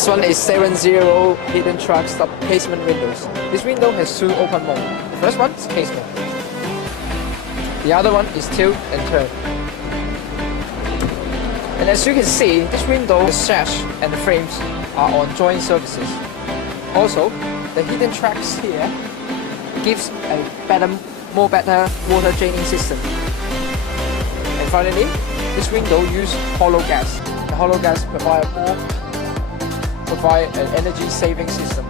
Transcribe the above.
This one is 70 hidden track stop casement windows. This window has two open mode. The first one is casement. The other one is tilt and turn. And as you can see, this window, the sash and the frames are on joint surfaces. Also, the hidden tracks here gives a more better water draining system. And finally, this window uses hollow gas. The hollow gas provide an energy saving system.